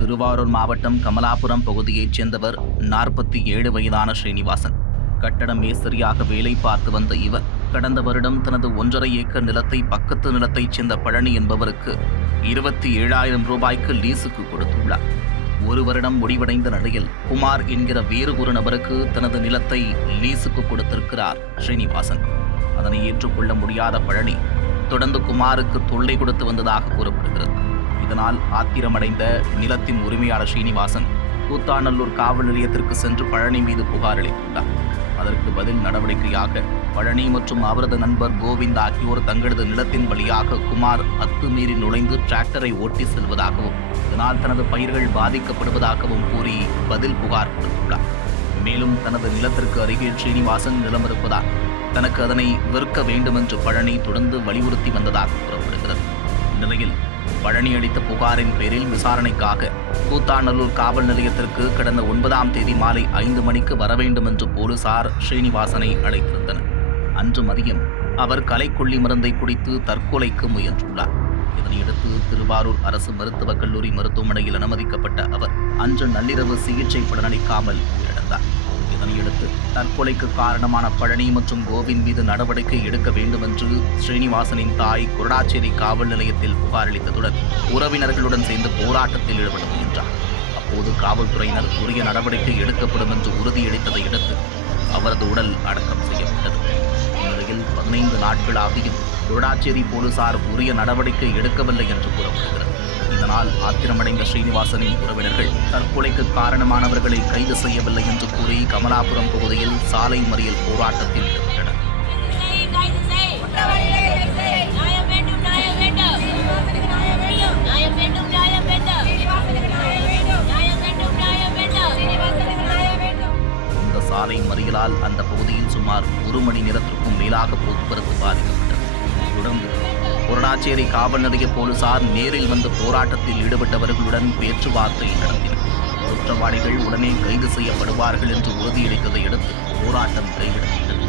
திருவாரூர் மாவட்டம் கமலாபுரம் பகுதியைச் சேர்ந்தவர் 47 வயதான ஸ்ரீனிவாசன். கட்டட மேஸ்திரியாக வேலை பார்த்து வந்த இவர் கடந்த வருடம் தனது 1.5 ஏக்கர் நிலத்தை பக்கத்து நிலத்தைச் சேர்ந்த பழனி என்பவருக்கு 27,000 ரூபாய்க்கு லீஸுக்கு கொடுத்துள்ளார். ஒரு வருடம் முடிவடைந்த நிலையில் குமார் என்கிற வேறு ஒரு நபருக்கு தனது நிலத்தை லீஸுக்கு கொடுத்திருக்கிறார் ஸ்ரீனிவாசன். அதனை ஏற்றுக்கொள்ள முடியாத பழனி தொடர்ந்து குமாருக்கு தொல்லை கொடுத்து வந்ததாக கூறப்படுகிறது. இதனால் ஆத்திரமடைந்த நிலத்தின் உரிமையாளர் ஸ்ரீனிவாசன் கூத்தாநல்லூர் காவல் நிலையத்திற்கு சென்று பழனி மீது புகார் அளித்துள்ளார். அதற்கு பதில் நடவடிக்கையாக பழனி மற்றும் அவரது நண்பர் கோவிந்த் ஆகியோர் தங்களது நிலத்தின் வழியாக குமார் அத்துமீறி நுழைந்து டிராக்டரை ஓட்டி செல்வதாகவும் இதனால் தனது பயிர்கள் பாதிக்கப்படுவதாகவும் கூறி பதில் புகார் கொடுத்துள்ளார். மேலும் தனது நிலத்திற்கு அருகே ஸ்ரீனிவாசன் நிலம் இருப்பதால் தனக்கு அதனை விற்க வேண்டும் என்று பழனி தொடர்ந்து வலியுறுத்தி வந்ததாக கூறப்படுகிறது. இந்நிலையில் பழனி அளித்த புகாரின் பேரில் விசாரணைக்காக கூத்தாநல்லூர் காவல் நிலையத்திற்கு கடந்த 9ஆம் தேதி மாலை 5 மணிக்கு வர வேண்டும் என்று போலீசார் ஸ்ரீனிவாசனை அழைத்திருந்தனர். அன்று மதியம் அவர் களைக்கொல்லி மருந்தை குடித்து தற்கொலைக்கு முயன்றுள்ளார். இதனையடுத்து திருவாரூர் அரசு மருத்துவக் கல்லூரி மருத்துவமனையில் அனுமதிக்கப்பட்ட அவர் அன்று நள்ளிரவு சிகிச்சை பலனளிக்காமல் உயிரிழந்தார். இதனையடுத்து தற்கொலைக்கு காரணமான பழனி மற்றும் கோவிந்த் மீது நடவடிக்கை எடுக்க வேண்டும் என்று ஸ்ரீனிவாசனின் தாய் குரடாச்சேரி காவல் நிலையத்தில் புகார் அளித்ததுடன் உறவினர்களுடன் சேர்ந்து போராட்டத்தில் ஈடுபட முயன்றார். அப்போது காவல்துறையினர் உரிய நடவடிக்கை எடுக்கப்படும் என்று உறுதியளித்ததை அடுத்து அவரது உடல் அடக்கம் செய்யப்பட்டது. இந்நிலையில் 15 நாட்களாகியும் குரடாச்சேரி போலீசார் உரிய நடவடிக்கை எடுக்கவில்லை என்று கூறப்படுகிறது. இதனால் ஆத்திரமடைந்த ஸ்ரீனிவாசனின் உறவினர்கள் தற்கொலைக்கு காரணமானவர்களை கைது செய்யவில்லை என்று கூறி கமலாபுரம் பகுதியில் சாலை மறியல் போராட்டத்தில் ஈடுபட்டனர். இந்த சாலை மறியலால் அந்த பகுதியில் சுமார் 1 மணி நேரத்திற்கும் மேலாக போக்குவரத்து பாதிக்கப்பட்டது. தொடர்ந்து குரடாச்சேரி காவல் நிலைய போலீசார் நேரில் வந்து போராட்டத்தில் ஈடுபட்டவர்களுடன் பேச்சுவார்த்தை நடத்தினர். குற்றவாளிகள் உடனே கைது செய்யப்படுவார்கள் என்று உறுதியளித்ததை அடுத்து போராட்டம் கைவிடப்பட்டது.